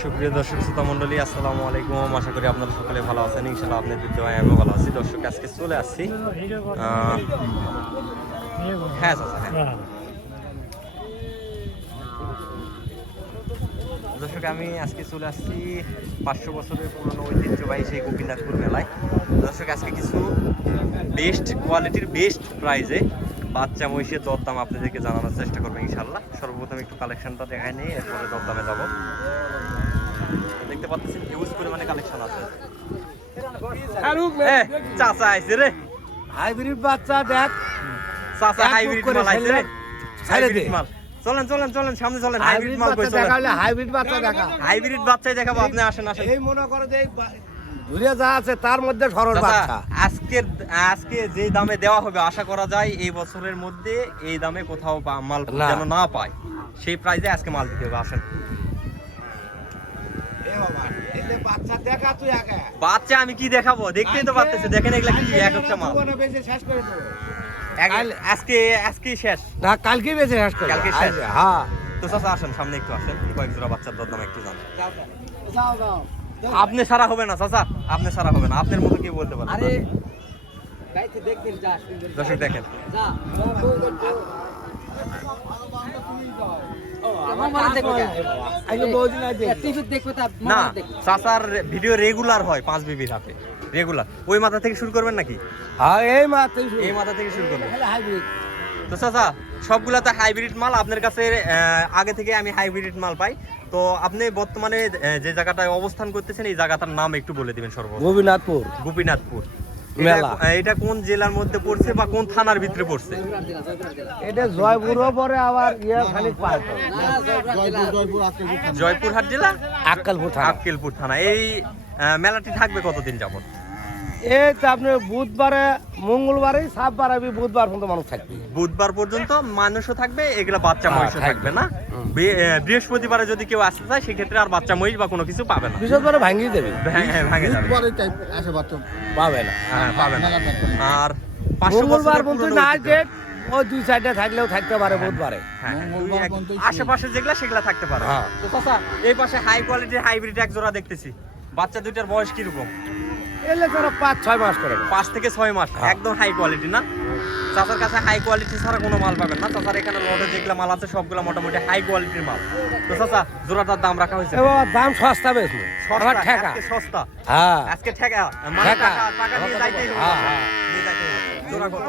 সুপ্রিয় দর্শক শ্রোতা মণ্ডলী, আসসালামু আলাইকুম। আশা করি আপনারা সকলে ভালো আছেন। ইনশাআল্লাহ আপনাদের দোয়ায় আমিও ভালো আছি। দর্শক আজকে চলে আসছি হ্যাঁ চাচা, হ্যাঁ দর্শক আমি আজকে চলে আসছি 500 বছরের পুরনো ঐতিহ্যবাহী সেই গোপীনাথপুর মেলায়। দর্শক আজকে কিছু বেস্ট কোয়ালিটির বেস্ট প্রাইজে বাচ্চা মহিষের দরদাম আপনাদেরকে জানানোর চেষ্টা করবো ইনশাল্লাহ। সর্বপ্রথম একটু কালেকশনটা দেখায় নিয়ে এরপরে দরদামে যাবো। দেখতে পাচ্ছেন হিউজ পরিমাণে কালেকশন আছে। চাচা আইছে রে, হাইব্রিড বাচ্চা দেখ, চাচা হাইব্রিড মাল আইছে রে, হাইব্রিড মাল। চলেন চলেন চলেন সামনে চলেন, হাইব্রিড মাল কই চলেন, হাইব্রিড বাচ্চা দেখা, হাইব্রিড বাচ্চাই দেখাবো। আপনি আসেন আসেন। এই মনে করে যে ধরে যা আছে তার মধ্যে সরল বাচ্চা। আজকে যে দামে দেওয়া হবে আশা করা যায় এই বছরের মধ্যে এই দামে কোথাও মাল যেন না পায়, সেই প্রাইসে আজকে মাল দিতে হবে। আসেন। বাচ্চা দেখা তুই আগে, বাচ্চা আমি কি দেখাবো, দেখতেই তো পাচ্ছেন। দেখেন এগুলা কি এক একটা মাল। আজকে শেষ না, কালকে বেঁচে শেষ করে, কালকে শেষ। হ্যাঁ তো চাচা আসেন সামনে একটু আসেন, কয়েক জোড়া বাচ্চার দরদাম একটু জানেন। যাও যাও। আপনি সারা হবে না চাচা, আপনি সারা হবে না, আপনার মতো কি বলতে পারেন। আরে গাইতে দেখবেন যা দর্শক দেখেন, যা না চাচার ভিডিও রেগুলার হয় 5 বিবির হাতে, রেগুলার। ওই মাথা থেকে শুরু করবেন নাকি? এই মাথা থেকে শুরু করবেন। হাইব্রিড তো চাচা সবগুলা তো হাইব্রিড মাল আপনার কাছে। আগে থেকে আমি হাইব্রিড মাল পাই। তো আপনি বর্তমানে যে জায়গাটায় অবস্থান করতেছেন এই জায়গাটার নাম একটু বলে দিবেন। গোপীনাথপুর। গোপীনাথপুর মেলা এটা কোন জেলার মধ্যে পড়ছে বা কোন থানার ভিতরে পড়ছে? এটা জয়পুরও পরে, আবার খালি জয়পুরহাট জেলা, আক্কেলপুর থানা। এই মেলাটি থাকবে কতদিন যাবত? এই তো আপনার বুধবারে, মঙ্গলবারে, সাতবার বুধবার পর্যন্ত মানুষ থাকবে। বুধবার পর্যন্ত মানুষও থাকবে, এগুলা বাচ্চা মহিষ থাকবে না। বৃহস্পতিবারে যদি কেউ আসতে চায় সেক্ষেত্রে আর বাচ্চা মহিষ বা কোনো কিছু পাবে না। বৃহস্পতিবারে ভাঙিয়ে দেবে, ভাঙে যাবে, পাবে না, পাবে না। আর মঙ্গলবার পর্যন্ত না ডেট ওই 2 সাইডে থাকলেও থাকতে পারে বুধবারে। আশেপাশে যেগুলা সেগুলা থাকতে পারে। তো চাচা এই পাশে হাই কোয়ালিটির হাইব্রিড এক জোড়া দেখতেছি। বাচ্চা দুইটার বয়স কিরকম? এলে তারা 5-6 মাস করে, 5 থেকে 6 মাস। একদম হাই কোয়ালিটি না? চাচার কাছে হাই কোয়ালিটি ছাড়া কোনো মাল পাবেন না। চাচার এখানে লটে যেগুলো মাল আছে সবগুলো মোটামুটি হাই কোয়ালিটির মাল। তো চাচা জোড়াটার দাম রাখা হয়েছে? দাম সস্তা বেশি, সস্তা। হ্যাঁ আজকে ঠেকা, মানে টাকা নিয়ে যাইতেই হবে। নিয়ে যাইতেই হবে। জোড়া কত?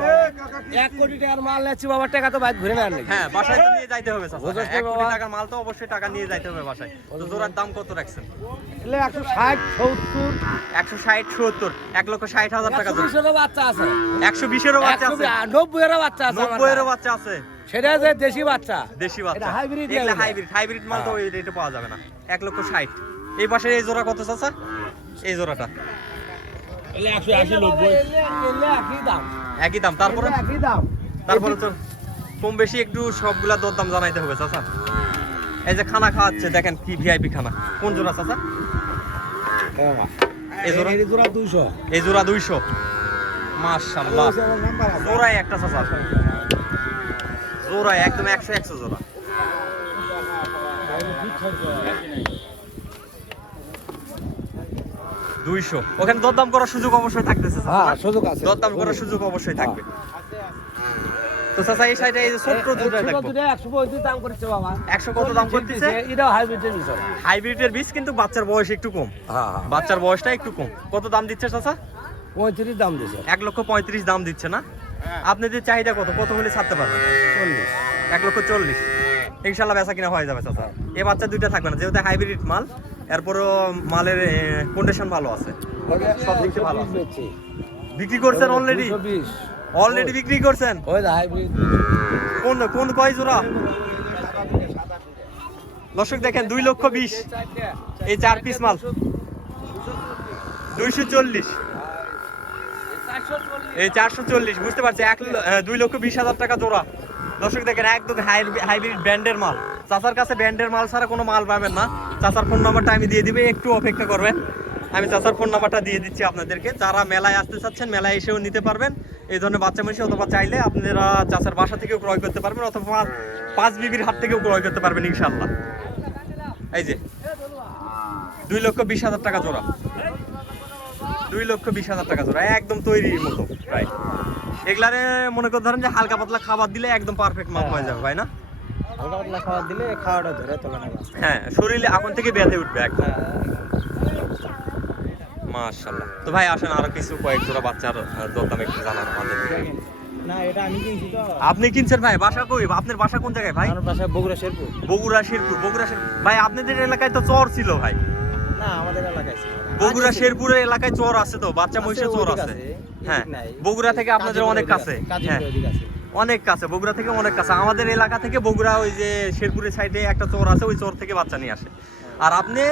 1 কোটি টাকার মাল নেছি বাবা, টাকা তো বাইরে ঘুরে না নাকি? হ্যাঁ, বাসায় তো নিয়ে যাইতে হবে চাচা। 1 কোটি টাকার মাল তো অবশ্যই টাকা নিয়ে যাইতে হবে বাসায়। তো জোড়ার দাম কত রাখছেন? এলে 160-70, 160-70, 1,60,000 টাকা। 120 বাচ্চা আছে, 120 বাচ্চা আছে, 90 বাচ্চা আছে, 90 বাচ্চা আছে। সেটা যে দেশি বাচ্চা, দেশি বাচ্চা। এটা হাইব্রিড, এগুলা হাইব্রিড মাল তো ওই রেটে পাওয়া যাবে না। 1,60,000। এই পাশে এই জোড়া কত চাচা? এই জোড়াটা এলে 180-90, এলে একই দাম। তারপরে একই দাম, তারপরে তো কম বেশি একটু সবগুলা দরদাম জানাইতে হবে চাচা। এই যে খানা খাওয়াচ্ছে দেখেন কি ভিআইপি খানা। কোন জোড়া চাচা? এই জোড়া 200, এই জোড়া 200। মাশাআল্লাহ, জোড়ায় একটা চাচা, জোড়ায় একদম 100 জোড়া। 200। ওখানে দরদাম করার সুযোগ অবশ্যই থাকতেছে চাচা। হ্যাঁ সুযোগ আছে, দরদাম করার সুযোগ অবশ্যই থাকবে। তো চাচা এই সাইডে এই যে ছোট দুটো দেখো, 135 দাম করছে বাবা। 100 কত দাম করতেছে? এটা হাইব্রিডের বিষয়, হাইব্রিডের বীজ কিন্তু বাচ্চার বয়স একটু কম। বাচ্চার বয়সটা একটু কম। কত দাম দিচ্ছে চাচা? 35 দাম দিছে, 1,35,000 দাম দিচ্ছে না? আপনাদের চাহিদা কত? কত হলে ছাড়তে পারবেন? 40, 1,40,000। ইনশাআল্লাহ বেচা কিনা হয়ে যাবে চাচা। এই বাচ্চা দুইটা থাকবে না, যেহেতু হাইব্রিড মাল। এরপরও মালের কন্ডিশন ভালো আছে, সব দিক থেকে ভালো আছে। বিক্রি করছেন অলরেডি? 220 অলরেডি বিক্রি করছেন? ওই হাইব্রিড কোন কোন কয় জোড়া? দর্শক দেখেন 2,20,000 এই 4 পিস মাল। 240, এই 440, বুঝতে পারছি। 2,20,000 টাকা জোড়া। দর্শক দেখেন একদম হাইব্রিড ব্র্যান্ডের মাল। চাচার কাছে ব্র্যান্ডের মাল ছাড়া কোনো মাল পাবেন না। চাচার ফোন নাম্বারটা আমি দিয়ে দিবে, একটু অপেক্ষা করবেন। আমি চাচার ফোন নাম্বারটা দিয়ে দিচ্ছি আপনাদেরকে। যারা মেলায় আসতে চাচ্ছেন মেলায় এসেও নিতে পারবেন এই ধরনের বাচ্চা মহিষ, অথবা চাইলে আপনারা চাচার বাসা থেকেও ক্রয় করতে পারবেন, অথবা 5 বিবির হাত থেকেও ক্রয় করতে পারবেন ইনশাআল্লাহ। এই যে 2,20,000 টাকা জোড়া, 2,20,000 টাকা জোড়া, একদম তৈরির মতো প্রায়। এগুলারে মনে করে ধরেন যে হালকা পাতলা খাবার দিলে একদম পারফেক্ট মাপ হয়ে যাবে ভাই না? হালকা পাতলা খাবার দিলে খাওয়াটা ধরে তোলা নেবে। হ্যাঁ, শরীরে এখন থেকে বেঁধে উঠবে একদম। মাশাআল্লাহ। তো ভাই আসেন আরো কিছু কয়েক জোড়া বাচ্চার দরদাম একটু জানান আমাদের। না, এটা আমি কিনছি তো। আপনি কিনছেন ভাই? বাসা কই? আপনার বাসা কোন জায়গায় ভাই? আমার বাসা বগুড়া শেরপুর। বগুড়া শেরপুর। বগুড়া শেরপুর ভাই, আপনাদের এলাকায় তো চর ছিল ভাই। না, আমাদের এলাকায় ছিল। বগুড়া শেরপুরের এলাকায় চর আছে তো, বাচ্চা মহিষের চর আছে। হ্যাঁ, বগুড়া থেকে আপনাদের অনেক কাছে। হ্যাঁ, অনেক কাছে, বগুড়া থেকে অনেক কাছে। আমাদের এলাকা থেকে বগুড়া ওই যে শেরপুরের সাইডে একটা চর আছে, ওই চর থেকে বাচ্চা নিয়ে আসে। আর আপনি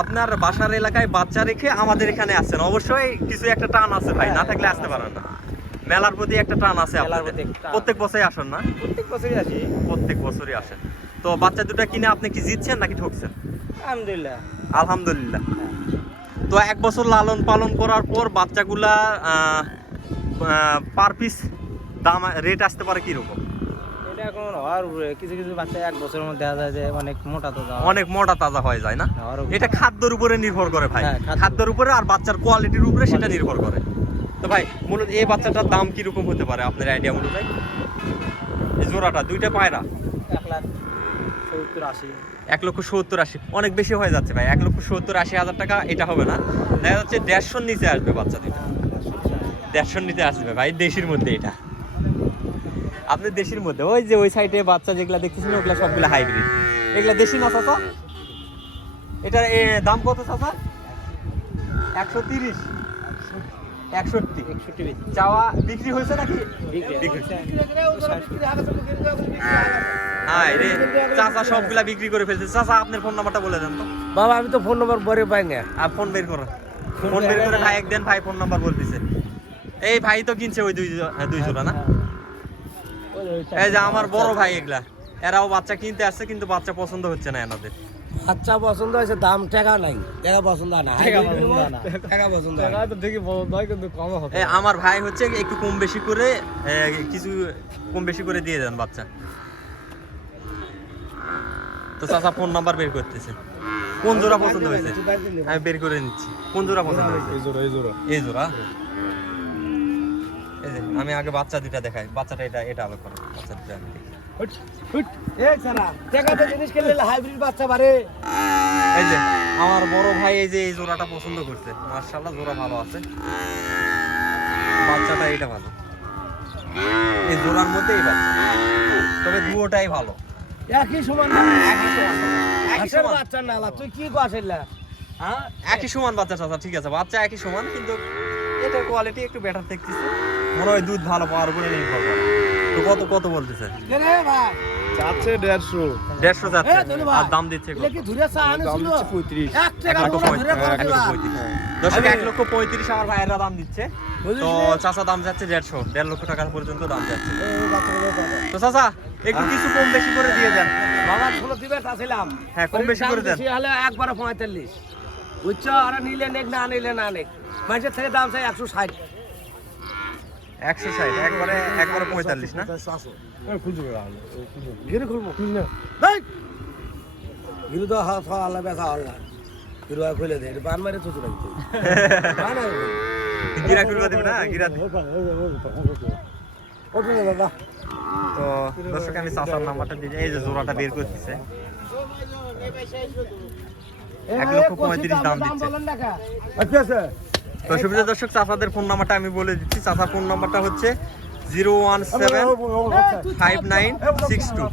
আপনার বাসার এলাকায় বাচ্চা রেখে আমাদের এখানে আসছেন, অবশ্যই কিছু একটা টান আছে ভাই, না থাকলে আসতে পারেন না। মেলার প্রতি একটা টান আছে আপনাদের। প্রত্যেক বছরই আসেন না? প্রত্যেক বছরই আসি। প্রত্যেক বছরই আসেন। তো বাচ্চা দুটো কিনে আপনি কি জিতছেন নাকি ঠকছেন? আলহামদুলিল্লাহ। আলহামদুলিল্লাহ। তো 1 বছর লালন পালন করার পর বাচ্চাগুলা পার পিস দাম রেট আসতে পারে কি রকম? এটা এখন হওয়ার উপরে, কিছু কিছু বাচ্চা 1 বছরের মধ্যে দেখা যায় যে অনেক মোটা তাজা, অনেক মোটা তাজা হয়ে যায় না? হওয়ার উপরে। এটা খাদ্যের উপরে নির্ভর করে ভাই। হ্যাঁ, খাদ্যের উপরে আর বাচ্চার কোয়ালিটির উপরে সেটা নির্ভর করে। তো ভাই মূলত এই বাচ্চাটার দাম কি রকম হতে পারে আপনার আইডিয়া অনুযায়ী? এই জোড়াটা দুইটা পায়রা 1,70,80। 1,70,80 অনেক বেশি হয়ে যাচ্ছে ভাই। 1,70,80,000 টাকা এটা হবে না, দেখা যাচ্ছে 150 নিচে আসবে বাচ্চা দুইটা। 150 নিতে আসবে ভাই, দেশির মধ্যে। এটা আপনি দেশির মধ্যে ওই যে ওই সাইডে বাচ্চা যেগুলা দেখতেছেন ওগুলা সবগুলা হাইব্রিড। এগুলা দেশি না চাচা? এটার দাম কত চাচা? 130, 61 চাওয়া বিক্রি হয়েছে নাকি? বিক্রি। হ্যাঁ রে চাচা সবগুলা বিক্রি করে ফেলছে। চাচা আপনার ফোন নাম্বারটা বলে দেন তো। বাবা, আমি তো ফোন নম্বর পরে পাই না। আর ফোন বের করো, ফোন বের করে ভাই একদিন ভাই ফোন নাম্বার বলতেছে। এই ভাই তো কিনছে ওই দুই জোড়া না? এই যে আমার বড় ভাই, এগুলা এরাও বাচ্চা কিনতে আসছে, কিন্তু বাচ্চা পছন্দ হচ্ছে না এনাদের। বাচ্চা পছন্দ হয়েছে, দাম টাকা নাই, টাকা পছন্দ না, টাকা পছন্দ টাকা তো ঠিকই পছন্দ হয়, কিন্তু কম হবে। আমার ভাই হচ্ছে একটু কম বেশি করে কিছু কম বেশি করে দিয়ে দেন বাচ্চা। তো চাচা ফোন নাম্বার বের করতেছে। কোন জোড়া পছন্দ হয়েছে? আমি বের করে নিচ্ছি। কোন জোড়া পছন্দ হয়েছে? এই জোড়া। এই যে আমি আগে বাচ্চা দুটা দেখাই। বাচ্চাটা এটা আলো করো। বাচ্চা দুটা আমি দেখি। এই যে আমার বড় ভাই এই যে এই জোড়াটা পছন্দ করছে। মাশাআল্লাহ, জোড়া ভালো আছে। বাচ্চাটা এটা ভালো, এই জোড়ার মধ্যে এই বাচ্চা, তবে দুটোটাই ভালো। একই সমান বাচ্চা না, তুই কি আসলে? হ্যাঁ, একই সমান বাচ্চা চাচা, ঠিক আছে বাচ্চা একই সমান, কিন্তু এটার কোয়ালিটি একটু বেটার দেখতেছে। মনে হয় দুধ ভালো পাওয়ার উপরে নির্ভর করে। তো কত বলতেছে? যাচ্ছে 150 যাচ্ছে। আর দাম দিচ্ছে কত? 35। 1,35,000 আমার ভাইয়েরা দাম দিচ্ছে। তো চাচা দাম যাচ্ছে 1.5 লক্ষ টাকা পর্যন্ত দাম যাচ্ছে। তো চাচা একটু কিছু কম বেশি করে দিয়ে দেন। বাবা ছোট দিবে চাইছিলাম। হ্যাঁ, কম বেশি করে দেন। হলে একবারে 45 বুঝছো, আর নিলে নেক, না নিলে না নেক। মানুষের থেকে দাম চাই 160। 160 একবারে 45 না? গিরে খুলবো গিরু তো আল্লাহ বেচা আল্লাহ গিরু খুলে দে, বান মারে চুচু রাখতে গিরা করবা দিবে না? গিরা। তো দর্শক আমি চাচার নাম্বারটা দিয়ে, এই যে জোড়াটা বের করতেছে, 1,35,000 দাম দিচ্ছে। তো সুবিধা দর্শক, চাচাদের ফোন নাম্বারটা আমি বলে দিচ্ছি। চাচার ফোন নাম্বারটা হচ্ছে 0175962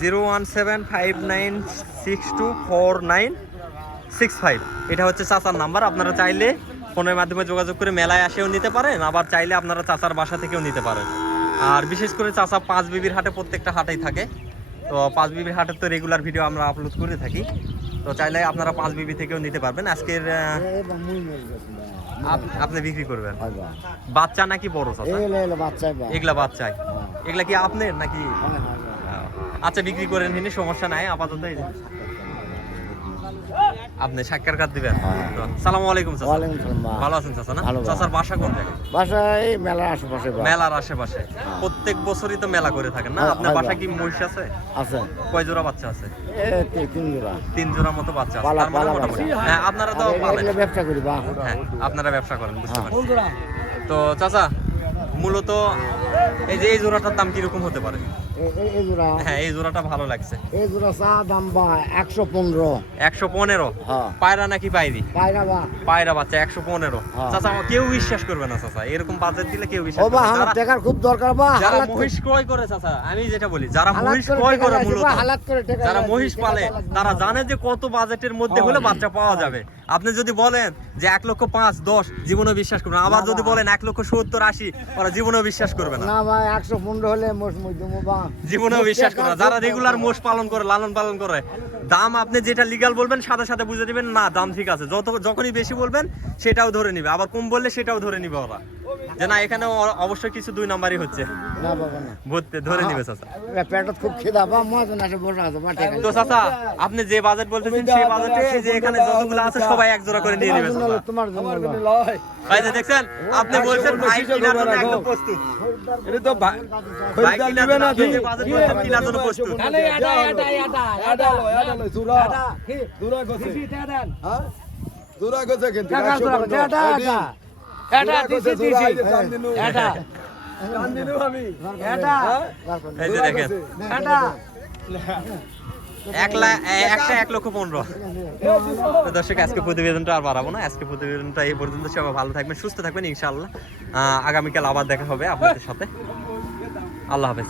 01759624965। এটা হচ্ছে চাচার নাম্বার। আপনারা চাইলে ফোনের মাধ্যমে যোগাযোগ করে মেলায় আসেও নিতে পারেন, আবার চাইলে আপনারা চাচার বাসা থেকেও নিতে পারেন। আর বিশেষ করে চাচা 5 বিবির হাটে প্রত্যেকটা হাটেই থাকে। তো 5 বিবির হাটের তো রেগুলার ভিডিও আমরা আপলোড করে থাকি। তো চাইলে আপনারা 5 বিবি থেকেও নিতে পারবেন। আজকের আপনি বিক্রি করবেন বাচ্চা নাকি বড় চাচা? এগুলা বাচ্চাই। এগুলা কি আপনার নাকি? আচ্ছা বিক্রি করেন, সমস্যা নাই আপাতত। আপনি সাক্ষাৎকার দিবেন? তো আসসালামু আলাইকুম চাচা। ওয়ালাইকুম সালাম। ভালো আছেন চাচা না? ভালো, ভালো। চাচার বাসা কোন জায়গায়? বাসায় মেলার আশেপাশে মেলার আশেপাশে। প্রত্যেক বছরই তো মেলা করে থাকেন না? হ্যাঁ, আপনার হয় বাসায় বা। কি মহিষ আছে? আছে কয় জোড়া বাচ্চা আছে? 3 জোড়া। 3 জোড়া মতো বাচ্চা আছে। পালা- তার মানে পালা মোটামুটি। বাচ্চা। হ্যাঁ, আপনারা তো পালেন। এগুলো ব্যবসা করি বা। হ্যাঁ, আপনারা ব্যবসা করেন, বুঝতে হ্যাঁ। পারছি। তো চাচা মূলত এই যে এই জোড়াটার দাম কিরকম হতে পারে? এই জোড়া, হ্যাঁ, এই জোড়াটা ভালো লাগছে। এই জোড়া চা দাম বা 115। 115? হ্যাঁ। পায়রা নাকি পায়রি? পায়রা বা। পায়রা বাচ্চা 115। হ্যাঁ। চাচা কেউ বিশ্বাস করবে না চাচা, এরকম বাজেট দিলে কেউ ও বিশ্বাস বা করবে না। আমার যারা- টাকার খুব দরকার বা। যারা হালাত করে- মহিষ ক্রয় করে চাচা, আমি যেটা বলি, যারা হালাত মহিষ করে ক্রয় টাকা করে লাগছে মূলত, বা, হালাত করে টাকা যারা লাগছে, মহিষ টাকা পালে লাগছে। তারা জানে যে কত বাজেটের মধ্যে হলে বাচ্চা পাওয়া যাবে। আপনি যদি বলেন যে 1,05,10 জীবনে বিশ্বাস করবে না, আবার যদি বলেন 1,70,80 ওরা জীবনেও বিশ্বাস করবে না, না ভাই 115 হলে মোষ মধ্যম বা। জীবনেও বিশ্বাস করবে না। যারা রেগুলার মোষ পালন করে, লালন পালন করে, দাম আপনি যেটা লিগ্যাল বলবেন সাথে সাথে বুঝে দিবেন না দাম ঠিক আছে। যখনই বেশি বলবেন সেটাও ধরে নিবে, আবার কম বললে সেটাও ধরে নিবে ওরা, যে না এখানে অবশ্যই কিছু 2 নাম্বারই হচ্ছে, না বাবা না। ধরে নিবে চাচা। পেটত খুব খিদা বা, মজা না সে বসে আছে বা টাকা। তো চাচা আপনি যে বাজেট বলতেছেন সেই বাজেটে যে এখানে যতগুলো আছে সবাই এক জোড়া করে নিয়ে নেবে চাচা। তোমার জন্য ভাই যে দেখছেন, আপনি বলছেন ভাই কেনার জন্য একদম প্রস্তুত। ভাই কেনার জন্য আপনি যে বাজেট বলছেন কেনার জন্য প্রস্তুত। এই যে দেখেন, 1,15,000। তো দর্শক আজকে প্রতিবেদনটা আর বাড়াবো না, আজকে প্রতিবেদনটা এই পর্যন্ত। সবাই ভালো থাকবেন, সুস্থ থাকবেন ইনশাআল্লাহ। আগামীকাল আবার দেখা হবে আপনাদের সাথে। আল্লাহ হাফেজ।